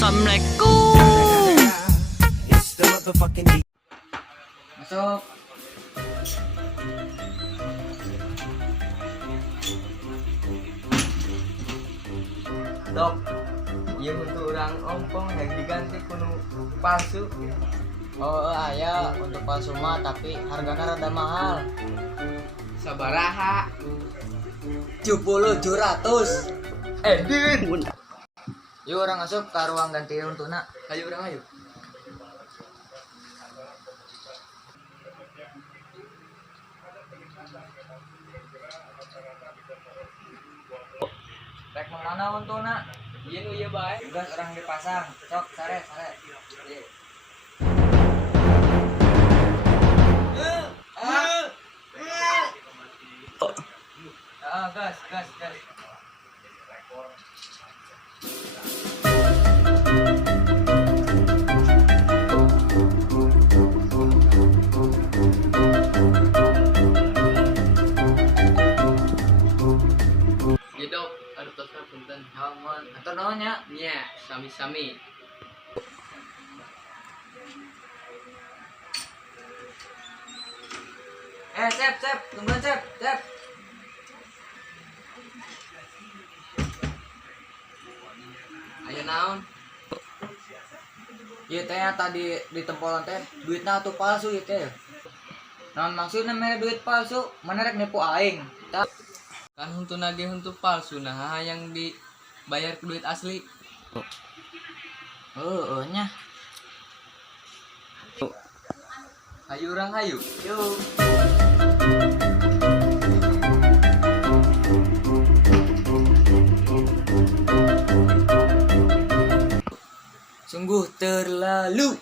Assalamualaikum. Masuk. Dok, iya untuk orang ompong yang diganti kuno palsu. Oh ayah untuk palsu mah tapi harganya rada mahal. Sabaraha 70 Edin. Yuk orang masuk ke ruang ganti untuk nak. ayo orang ayo. Rek mana untuk nak? Iya nu iya bae. Tugas orang dipasang. Cok sare sare. Iya. Gas gas gas. Iya dok, aduh tosna punten. Naon atau naonnya? Nya, sami-sami. Cep, tungguan cep. Ayo naon? Iya teh tadi di tempolan teh duitnya tuh palsu ya teh. Naon maksudnya mere duit palsu? Mana rek nipu aing? Tah. Kan untuk nagih untuk palsu nah yang dibayar ke duit asli. Nya. Ayo orang ayo. Yuk. Sungguh terlalu.